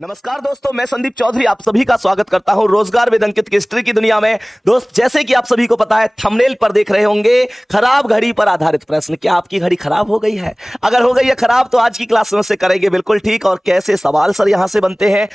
नमस्कार दोस्तों, मैं संदीप चौधरी आप सभी का स्वागत करता हूं रोजगार विद अंकित की हिस्ट्री की दुनिया में। दोस्त, जैसे कि आप सभी को पता है, थंबनेल पर देख रहे होंगे खराब घड़ी पर आधारित प्रश्न। क्या आपकी घड़ी खराब हो गई है? अगर हो गई है खराब तो आज की क्लास में से करेंगे बिल्कुल ठीक। और कैसे सवाल सर यहां से बनते हैं,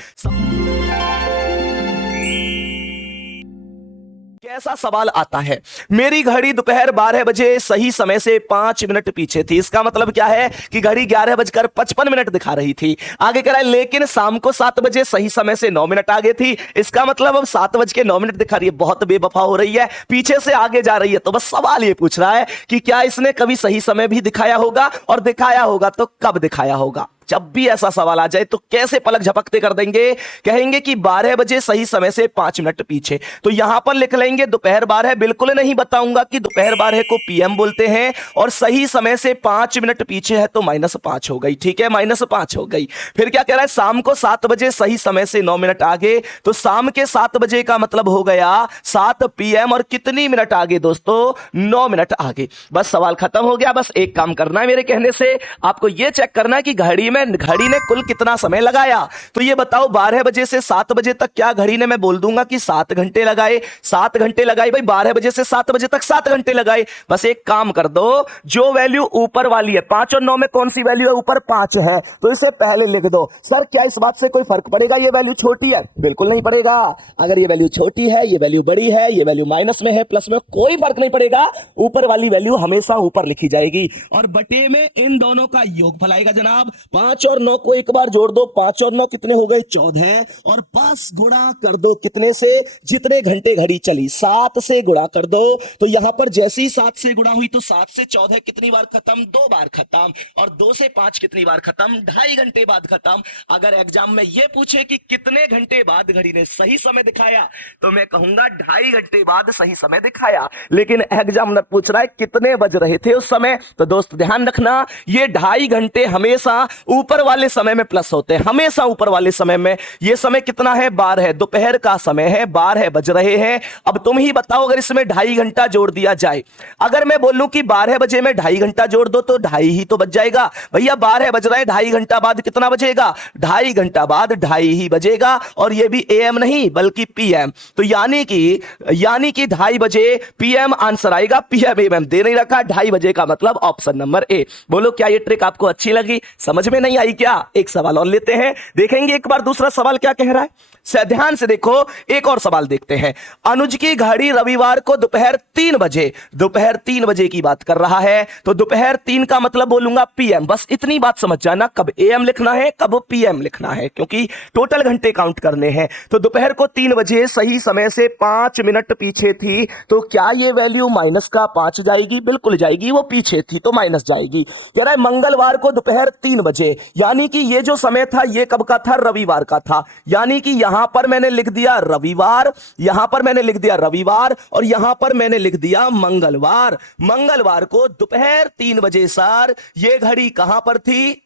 कैसा सवाल आता है। मेरी घड़ी दोपहर 12 बजे सही समय से 5 मिनट पीछे थी। इसका मतलब क्या है कि घड़ी 11:55 दिखा रही थी। आगे कह रहा है लेकिन शाम को 7 बजे सही समय से 9 मिनट आगे थी। इसका मतलब अब 7:09 दिखा रही है। बहुत बेवफा हो रही है, पीछे से आगे जा रही है। तो बस सवाल ये पूछ रहा है कि क्या इसने कभी सही समय भी दिखाया होगा, और दिखाया होगा तो कब दिखाया होगा। जब भी ऐसा सवाल आ जाए तो कैसे पलक झपकते कर देंगे, कहेंगे कि 12 बजे सही समय से 5 मिनट पीछे। तो यहां पर लिख लेंगे दोपहर 12। बिल्कुल नहीं बताऊंगा कि दोपहर 12 को पीएम बोलते हैं, और सही समय से 5 मिनट पीछे है तो -5 हो गई। ठीक है, -5 हो गई। फिर क्या कह रहा है, शाम को 7 बजे सही समय से 9 मिनट आगे। तो शाम के 7 बजे का मतलब हो गया 7 PM, और कितनी मिनट आगे दोस्तों? 9 मिनट आगे। बस सवाल खत्म हो गया। बस एक काम करना है मेरे कहने से, आपको यह चेक करना है कि घड़ी ने कुल कितना समय लगाया। तो ये बताओ, 12 बजे से 7 बजे तक क्या घड़ी ने, मैं बोल दूंगा कि 7 घंटे लगाए। 7 घंटे लगाए भाई, 12 बजे से 7 बजे तक 7 घंटे लगाए। बस एक काम कर दो, जो वैल्यू ऊपर वाली है 5 और 9 में कौन सी वैल्यू है? ऊपर 5 है, तो इसे पहले लिख दो। सर क्या इस बात से कोई फर्क पड़ेगा ये वैल्यू छोटी है? बिल्कुल नहीं पड़ेगा। अगर ये वैल्यू छोटी है, ये वैल्यू बड़ी है, ये वैल्यू माइनस में है, प्लस में, कोई फर्क नहीं पड़ेगा। ऊपर वाली वैल्यू हमेशा ऊपर लिखी जाएगी, और बटे में इन दोनों का योगफल आएगा जनाब। 5 और 9 को एक बार जोड़ दो, 5 और 9 कितने हो गए? 14। और 5 गुणा कर दो कितने से? जितने घंटे घड़ी चली, 7 से गुणा कर दो। तो यहां पर जैसे ही 7 से गुणा हुई तो 7 से 14 कितनी बार खत्म? 2 बार खत्म। और 2 से 5 कितनी बार खत्म? 2.5 घंटे बाद खत्म। अगर एग्जाम में यह पूछे कि कितने घंटे बाद घड़ी ने सही समय दिखाया, तो मैं कहूंगा 2.5 घंटे बाद सही समय दिखाया। लेकिन एग्जामिनर पूछ रहा है कितने बज रहे थे उस समय। तो दोस्त ध्यान रखना, ये 2.5 घंटे हमेशा ऊपर वाले समय में प्लस होते हैं, हमेशा ऊपर वाले समय में। ये समय कितना है? 12, दोपहर का समय है, 12 बज रहे हैं। अब तुम ही बताओ, अगर इसमें 2.5 घंटा जोड़ दिया जाए, अगर मैं बोलूं कि 12 बजे में 2.5 घंटा जोड़ दो तो 2.5 ही तो बच जाएगा। भैया 12 बज रहे हैं, 2.5 घंटा बाद कितना बजेगा? 2.5 घंटा बाद 2.5 ही बजेगा, और ये भी AM नहीं बल्कि PM। तो यानी कि 2.5 बजे PM आंसर आएगा। PM AM दे नहीं रखा, 2.5 बजे का मतलब ऑप्शन नंबर A। बोलो क्या ये ट्रिक आपको अच्छी लगी? समझ में नहीं आई क्या? एक सवाल और लेते हैं, देखेंगे एक बार दूसरा सवाल क्या कह रहा है। ध्यान से देखो, एक और सवाल देखते हैं। अनुज की घड़ी रविवार को दोपहर 3 बजे की बात कर रहा है। तो दोपहर 3 का मतलब बोलूंगा PM। बस इतनी बात समझ जाना, कब AM लिखना है, कब PM लिखना है, क्योंकि टोटल घंटे काउंट करने हैं। तो दोपहर को 3 बजे सही समय से 5 मिनट पीछे थी। तो क्या ये वैल्यू माइनस का 5 जाएगी? बिल्कुल जाएगी, वो पीछे थी तो माइनस जाएगी। कह रहा है मंगलवार को दोपहर 3 बजे, यानी कि ये जो समय था ये कब का था? रविवार का था। यानी कि यहां पर मैंने लिख दिया रविवार, यहां पर मैंने लिख दिया रविवार, और यहां पर मैंने लिख दिया मंगलवार। मंगलवार को दोपहर 3 बजे सर ये घड़ी कहां पर थी?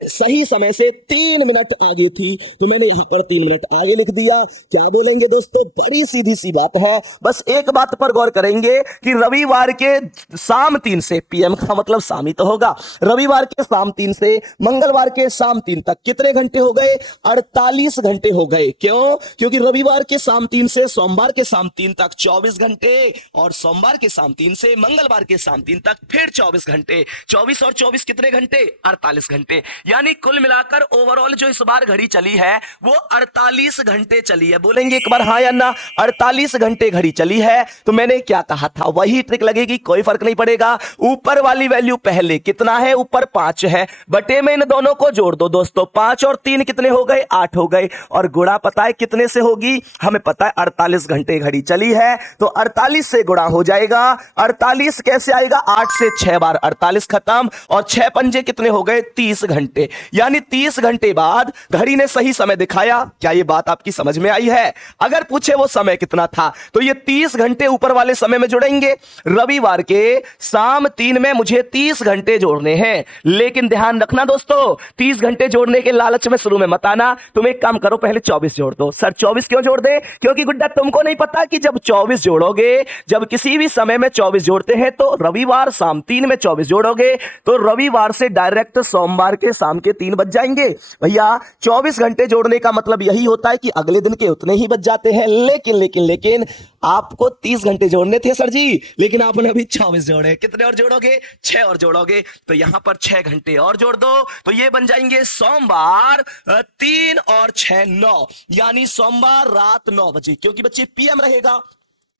सही समय से 3 मिनट आगे थी, तो मैंने यहां पर 3 मिनट आगे लिख दिया। क्या बोलेंगे दोस्तों? बड़ी सीधी सी बात है। बस एक बात पर गौर करेंगे कि रविवार के शाम 3 से, PM का मतलब शाम ही तो होगा, रविवार के शाम 3 से मंगलवार के शाम 3 तक कितने घंटे हो गए? 48 घंटे हो गए। क्यों? क्योंकि रविवार के शाम 3 से सोमवार के शाम 3 तक 24 घंटे, और सोमवार के शाम 3 से मंगलवार के शाम 3 तक फिर 24 घंटे। 24 और 24 कितने घंटे? 48 घंटे। यानी कुल मिलाकर ओवरऑल जो इस बार घड़ी चली है वो 48 घंटे चली है। बोलेंगे एक बार हाँ या ना? 48 घंटे घड़ी चली है। तो मैंने क्या कहा था, वही ट्रिक लगेगी, कोई फर्क नहीं पड़ेगा। ऊपर वाली वैल्यू पहले कितना है? ऊपर 5 है, बटे में इन दोनों को जोड़ दो दोस्तों। 5 और 3 कितने हो गए? 8 हो गए। और गुणा पता है कितने से होगी? हमें पता है 48 घंटे घड़ी चली है, तो 48 से गुणा हो जाएगा। 48 कैसे आएगा? 8 से 6 बार 48 खत्म, और 6 पंजे कितने हो गए? 30 घंटे। यानी 30 घंटे बाद घड़ी ने सही समय दिखाया। क्या यह बात आपकी समझ में आई है? अगर पूछे वो समय कितना था, तो ये 30 घंटे ऊपर वाले समय में जुड़ेंगे। रविवार के शाम 3 में मुझे 30 घंटे जोड़ने हैं। लेकिन ध्यान रखना दोस्तों, 30 घंटे जोड़ने के लालच में शुरू में मत आना। तुम एक काम करो, पहले 24 जोड़ दो। सर 24 क्यों जोड़ दे? क्योंकि गुड्डा तुमको नहीं पता कि जब 24 जोड़ोगे, जब किसी भी समय में 24 जोड़ते हैं, तो रविवार शाम 3 में 24 जोड़ोगे तो रविवार से डायरेक्ट सोमवार के शाम के 3 बज जाएंगे। भैया 24 घंटे जोड़ने का मतलब यही होता है कि अगले दिन के उतने ही बच जाते हैं। लेकिन आपको 30 घंटे जोड़ने थे सर जी, लेकिन आपने अभी 24 जोड़े। कितने और जोड़ोगे? 6 और जोड़ोगे, तो यहां पर 6 घंटे और जोड़ दो, तो ये बन जाएंगे सोमवार 3 और 6 9, यानी सोमवार रात 9 बजे, क्योंकि बच्चे पीएम रहेगा।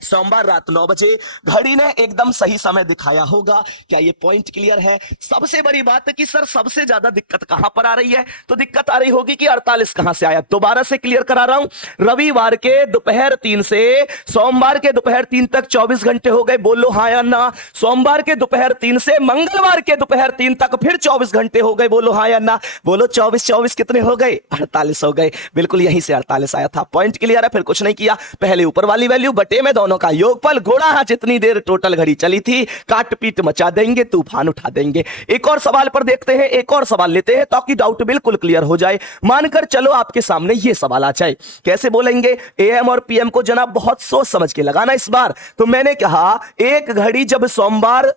सोमवार रात 9 बजे घड़ी ने एकदम सही समय दिखाया होगा। क्या ये पॉइंट क्लियर है? सबसे बड़ी बात है कि सर सबसे ज्यादा दिक्कत कहां पर आ रही है, तो दिक्कत आ रही होगी कि 48 कहां से आया। दोबारा से क्लियर करा रहा हूं, रविवार के दोपहर 3 से सोमवार के दोपहर 3 तक 24 घंटे हो गए, बोलो हाँ या ना। सोमवार के दोपहर 3 से मंगलवार के दोपहर 3 तक फिर 24 घंटे हो गए, बोलो हाँ या ना। बोलो 24 कितने हो गए? 48 हो गए। बिल्कुल यहीं से 48 आया था। पॉइंट क्लियर है? फिर कुछ नहीं किया, पहले ऊपर वाली वैल्यू बटे में दोनों का योगफल गुणा, हाँ जितनी देर टोटल घड़ी चली थी, काट पीट मचा देंगे, तूफान उठा देंगे। एक और सवाल पर देखते हैं, एक और सवाल लेते हैं ताकि डाउट बिल्कुल क्लियर हो जाए। मानकर चलो आपके सामने ये सवाल आ जाए, कैसे बोलेंगे? एएम और पीएम को जनाब बहुत सोच समझ के लगाना इस बार। तो मैंने कहा एक घड़ी जब सोमवार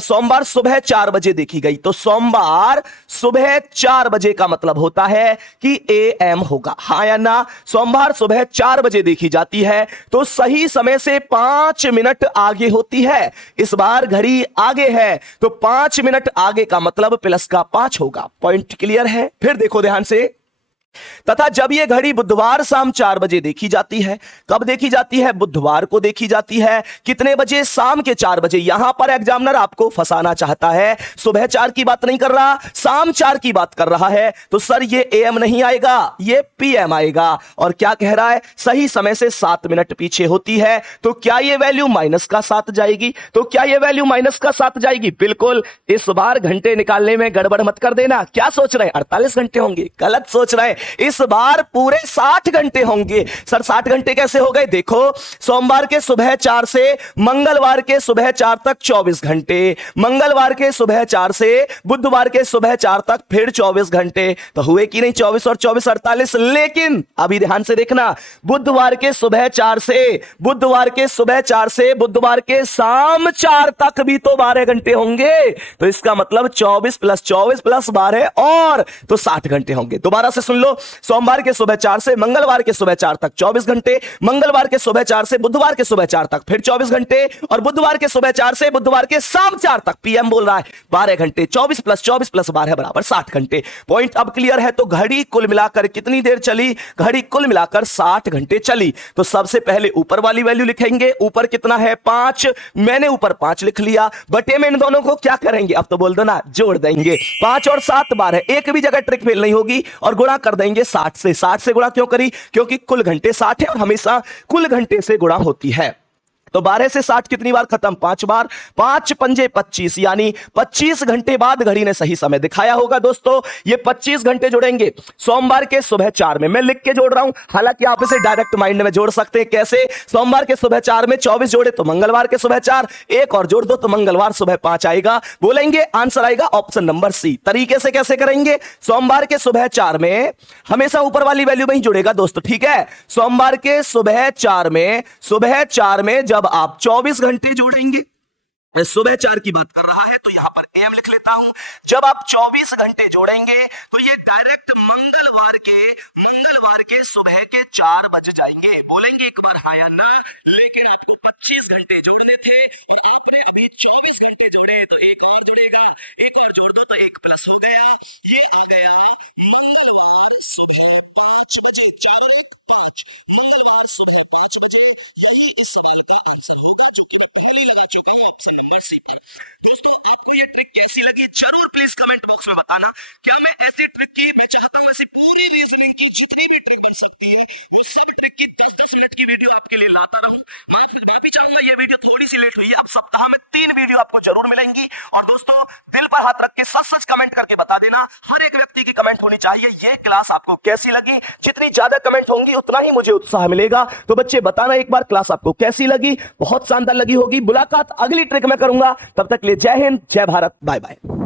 सोमवार सुबह 4 बजे देखी गई, तो सोमवार सुबह 4 बजे का मतलब होता है कि एएम होगा, हाँ या ना। सोमवार सुबह 4 बजे देखी जाती है तो सही समय से 5 मिनट आगे होती है। इस बार घड़ी आगे है तो 5 मिनट आगे का मतलब प्लस का 5 होगा। पॉइंट क्लियर है? फिर देखो ध्यान से, तथा जब यह घड़ी बुधवार शाम 4 बजे देखी जाती है, कब देखी जाती है? बुधवार को देखी जाती है। कितने बजे? शाम के 4 बजे। यहां पर एग्जामिनर आपको फंसाना चाहता है, सुबह 4 की बात नहीं कर रहा, शाम 4 की बात कर रहा है। तो सर ये एएम नहीं आएगा, ये पीएम आएगा। और क्या कह रहा है? सही समय से 7 मिनट पीछे होती है। तो क्या यह वैल्यू माइनस का 7 जाएगी? तो क्या यह वैल्यू माइनस का 7 जाएगी? बिल्कुल। इस बार घंटे निकालने में गड़बड़ मत कर देना। क्या सोच रहे हैं 48 घंटे होंगे? गलत सोच रहे हैं, इस बार पूरे 60 घंटे होंगे। सर 60 घंटे कैसे हो गए? देखो, सोमवार के सुबह 4 से मंगलवार के सुबह 4 तक 24 घंटे, मंगलवार के सुबह 4 से बुधवार के सुबह 4 तक फिर 24 घंटे, तो हुए कि नहीं 24 और 24 48। लेकिन अभी ध्यान से देखना, बुधवार के सुबह 4 से बुधवार के शाम 4 तक भी तो 12 घंटे होंगे। तो इसका मतलब 24 + 24 + 12 और तो 60 घंटे होंगे। दोबारा से सुन लो, सोमवार के सुबह 4 से मंगलवार के सुबह 4 तक 24 घंटे, मंगलवार के सुबह 4 से बुधवार के सुबह 4 तक फिर 24 घंटे, और बुधवार के सुबह 4 से बुधवार के शाम 4 तक, पीएम बोल रहा है, 12 घंटे। 24 + 24 + 12 बराबर 60 घंटे। पॉइंट अब क्लियर है? तो घड़ी कुल मिलाकर कितनी देर चली? घड़ी कुल मिलाकर 60 घंटे चली। तो सबसे पहले ऊपर वाली वैल्यू लिखेंगे। ऊपर कितना है? 5। मैंने ऊपर 5 लिख लिया, बटे में इन दोनों को क्या करेंगे? अब तो बोल दो ना, जोड़ देंगे। 5 और 7 12, एक भी जगह ट्रिक फेल नहीं होगी, और गुणा कर देंगे 60 से। 60 से गुणा क्यों करी? क्योंकि कुल घंटे 60 है और हमेशा कुल घंटे से गुणा होती है। तो 12 से 60 कितनी बार खत्म? 5 बार। 5 पंजे 25, यानी 25 घंटे बाद घड़ी ने सही समय दिखाया होगा। दोस्तों ये 25 घंटे जोड़ेंगे सोमवार के सुबह 4 में, मैं लिख के जोड़ रहा हूं, हालांकि आप इसे डायरेक्ट माइंड में जोड़ सकते हैं। कैसे? सोमवार के सुबह 4 में 24 जोड़े तो मंगलवार के सुबह 4, एक और जोड़ दो तो मंगलवार सुबह 5 आएगा। बोलेंगे आंसर आएगा ऑप्शन नंबर सी। तरीके से कैसे करेंगे? सोमवार के सुबह 4 में हमेशा ऊपर वाली वैल्यू में ही जुड़ेगा दोस्तों, ठीक है। सोमवार के सुबह 4 में जब आप 24 घंटे जोड़ेंगे, सुबह 4 की बात कर रहा है तो यहां पर एम लिख लेता हूं। जब आप 24 घंटे जोड़ेंगे तो ये डायरेक्ट मंगलवार के सुबह के 4 बज जाएंगे। बोलेंगे एक बार हाँ या ना। लेकिन आपको 25 घंटे जोड़ने थे, आपने अभी 24 घंटे जोड़े, तो एक और जुड़ेगा, एक और जोड़ दो तो 1 प्लस हो गया। ये हो गया सुबह 5 बजे, 4 5 सुबह 5 बजे। इस सवाल का आंसर होगा जो कि पहले आ चुका है ऑप्शन नंबर सी। दोस्तों आपको ये ट्रिक कैसी लगी जरूर प्लीज कमेंट बॉक्स में बताना। क्या मैं ऐसे ट्रिक की मैं चाहता हूं, ऐसी पूरी रीजनिंग की जितनी भी ट्रिक मिल सकती है उससे ट्रिक की 10-10 मिनट की वीडियो आपके लिए लाता रहूं। माफी चाहूंगा ये वीडियो थोड़ी सी लेट हुई है। अब सप्ताह में 3 वीडियो आपको जरूर मिलेंगी। और दोस्तों दिल पर हाथ रख के सच कमेंट करके बता देना, हर एक व्यक्ति की कमेंट होनी चाहिए, ये क्लास आपको कैसी लगी। जितनी ज्यादा कमेंट होंगी उतना ही मुझे उत्साह मिलेगा। तो बच्चे बताना एक बार क्लास आपको कैसी लगी। बहुत शानदार लगी होगी। मुलाकात अगली ट्रिक में करूंगा, तब तक के लिए जय हिंद, जय भारत, बाय बाय।